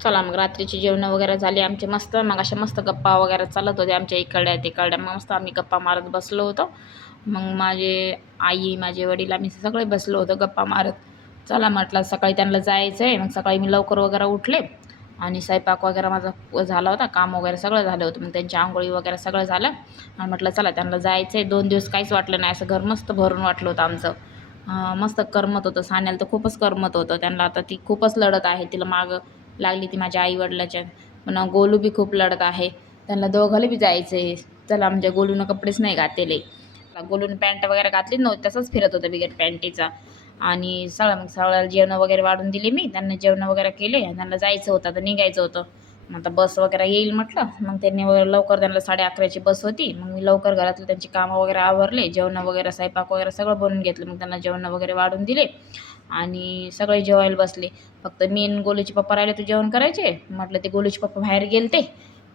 चला मग रात्रीची जेवणं वगैरे झाली आमचे मस्त. मग अशा मस्त गप्पा वगैरे चालत होत्या आमच्या इकडल्या तिकडल्या. मग मस्त आम्ही गप्पा मारत बसलो होतो. मग माझे आई, माझे वडील आम्ही सगळे बसलो होतो गप्पा मारत. चला म्हटलं सकाळी त्यांना जायचं आहे. मग सकाळी मी लवकर वगैरे उठले आणि स्वयंपाक वगैरे माझा झाला होता. काम वगैरे सगळं झालं होतं. मग त्यांची अंघोळी वगैरे सगळं झालं आणि म्हटलं चला त्यांना जायचं आहे. 2 दिवस काहीच वाटलं नाही. असं घर मस्त भरून वाटलं होतं आमचं. मस्त करमत होतं. सान्याला तर खूपच करमत होतं. त्यांना आता ती खूपच लढत आहे. तिला मागं लागली ती माझ्या आई-वडिलांच्या. पुन्हा गोलू बी खूप लढत आहे. त्यांना दोघाला बी जायचं आहे. चला म्हणजे गोलूनं कपडेच नाही घातलेले. गोलून पॅन्ट वगैरे घातलीच नव्हती. तसंच फिरत होतं बिगर पॅन्टीचा. आणि मग सगळ्याला जेवणं वगैरे वाढून दिली मी. त्यांना जेवणं वगैरे केले. त्यांना जायचं होतं, आता निघायचं होतं. मग आता बस वगैरे येईल म्हटलं. मग त्यांनी लवकर त्यांना 11:30ची बस होती. मग मी लवकर घरातली त्यांची कामं वगैरे आवरले. जेवणं वगैरे, स्वयंपाक वगैरे सगळं बनवून घेतलं. मग त्यांना जेवणं वगैरे वाढून दिले आणि सगळे जेवायला बसले. फक्त मी आणि गोलूचे पप्पा राहिले ते जेवण करायचे. म्हटलं ते गोलूचे पप्पा बाहेर गेलते.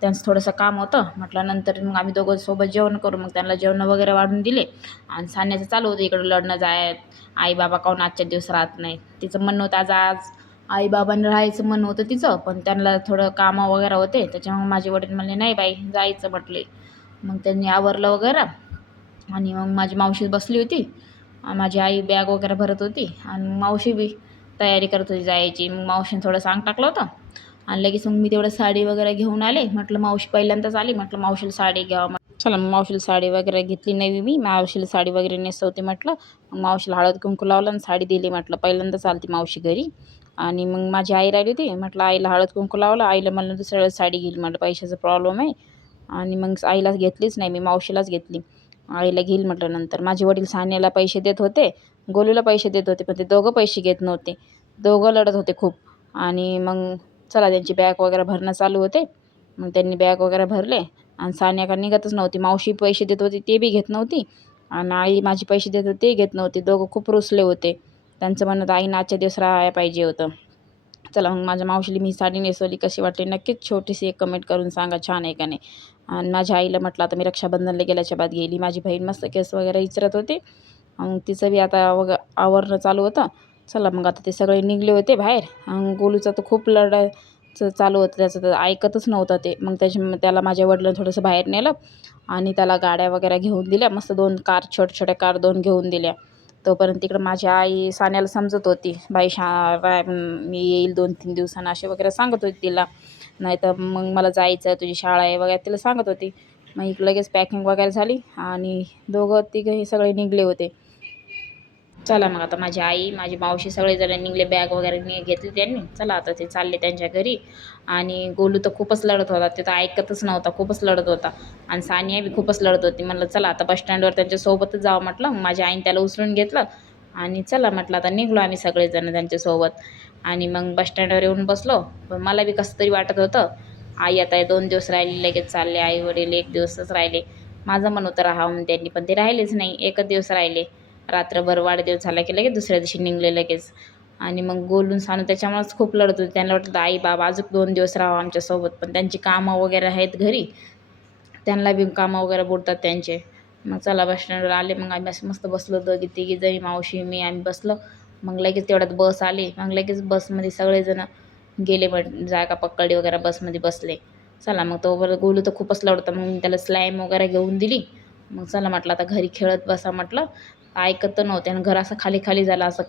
त्यांचं थोडंसं काम होतं. म्हटलं नंतर मग आम्ही दोघं सोबत जेवण करू. मग त्यांना जेवणं वगैरे वाढून दिले आणि सान्याचं चालू होतं इकडं लढणं आई-बाबा काहून आजच्या दिवस राहत नाही. तिचं म्हणणं होतं आज आई-बाबांना राहायचं म्हणणं होतं तिचं. पण त्यांना थोडं कामं वगैरे होते. त्याच्यामुळे माझे वडील म्हणले, "नाही बाई, जायचं" म्हटले. मग त्यांनी आवरलं वगैरे आणि मग माझी मावशी बसली होती. माझी आई बॅग वगैरे भरत होती आणि मावशी बी तयारी करत होती जायची. मग मावशीने थोडं सांग टाकलं होतं आणि लगेच मग मी तेवढं साडी वगैरे घेऊन आले. म्हटलं मावशी पहिल्यांदाच आली. म्हटलं मावशीला साडी घ्यावं. चला मग मावशीला साडी वगैरे घेतली नवी मी. मावशीला साडी वगैरे नेसवते म्हटलं. मग मावशीला हळद-कुंकू लावलं आणि साडी दिली म्हटलं. पहिल्यांदाच आली मावशी घरी आणि मग माझी आई राहिली होती. म्हटलं आईला हळद-कुंकू लावलं. आईला म्हणलं दुसऱ्या वेळेस साडी घेईल म्हटलं, पैशाचा प्रॉब्लेम आहे. आणि मग आईला घेतलीच नाही मी, मावशीलाच घेतली. आईला घेईल म्हटलं नंतर. माझे वडील सान्याला पैसे देत होते, गोलूला पैसे देत होते. पण ते दोघं पैसे घेत नव्हते. दोघं लढत होते खूप. आणि मग चला त्यांची बॅग वगैरे भरणं चालू होते. मग त्यांनी बॅग वगैरे भरले आणि सान्या का निघतच नव्हती. मावशी पैसे देत होती ते बी घेत नव्हती आणि आई माझे पैसे देत होते ते घेत नव्हते. दोघं खूप रुसले होते. त्यांचं म्हणणं होतं आईनं आजच्या दिवस राहायला पाहिजे होतं. चला मग माझ्या मावशीला मी साडी नेसवली. कशी वाटली नक्कीच छोटीशी एक कमेंट करून सांगा, छान आहे का नाही. आणि माझ्या आईला म्हटलं आता मी रक्षाबंधनला गेल्याच्या बाद गेली. माझी बहीण मस्त केस वगैरे विचारत होते. मग तिचं बी आता आवरणं चालू होतं. चला मग आता ते सगळे निघले होते बाहेर. गोलूचं तर खूप लढायचं चालू होतं. त्याचं तर ऐकतच नव्हतं ते. मग त्याला माझ्या वडिलांनी थोडंसं बाहेर नेलं आणि त्याला गाड्या वगैरे घेऊन दिल्या. मस्त 2 कार, छोट्या कार 2 घेऊन दिल्या. तोपर्यंत तिकडं माझी आई सान्याला समजत होती. बाई मी येईल 2-3 दिवसांनी असे वगैरे सांगत होती तिला. नाहीतर मग मला जायचं आहे, तुझी शाळा आहे वगैरे तिला सांगत होती. मग लगेच पॅकिंग वगैरे झाली आणि दोघं तिघंही सगळे निघले होते. चला मग आता माझी आई, माझी मावशी सगळेजण निघले. बॅग वगैरे घेतली त्यांनी. चला आता ते चालले त्यांच्या घरी. आणि गोलू तर खूपच लढत होता. ते तर ऐकतच नव्हता. खूपच लढत होता आणि सानिया बी खूपच लढत होती. म्हणलं चला आता बस स्टँडवर त्यांच्यासोबतच जावं म्हटलं. माझ्या आईने त्याला उचलून घेतलं आणि चला म्हटलं आता निघलो आम्ही सगळेजण त्यांच्यासोबत. आणि मग बस स्टँडवर येऊन बसलो. पण मला बी कसं तरी वाटत होतं. आई आता 2 दिवस राहिली लगेच चालले. आई-वडील 1 दिवसच राहिले. माझं मन होतं राहावं त्यांनी, पण ते राहिलेच नाही. 1च दिवस राहिले. रात्रभर वाढदिवस झाला की लगेच दुसऱ्या दिवशी निघले लगेच. आणि मग गोलून सानू त्याच्यामुळेच खूप लढत होती. त्यांना वाटतं आई-बाबा अजून 2 दिवस राहावं आमच्यासोबत. पण त्यांची कामं वगैरे आहेत घरी. त्यांना बी कामं वगैरे बुडतात त्यांचे. मग चला बस स्टँडवर आले. मग आम्ही असं मस्त बसलो तिघीजणी, मावशी, मी आम्ही बसलो. मग लगेच तेवढ्यात बस आली. मग लगेच बसमध्ये सगळेजण गेले. जागा पकडली वगैरे बसमध्ये बसले. चला मग तोपर्यंत गोलू तर खूपच लढतं. मग मी त्याला स्लाईम वगैरे घेऊन दिली. मग चला म्हटलं आता घरी खेळत बसा म्हटलं. ऐकत तर नव्हते आणि घर असं खाली-खाली झालं असं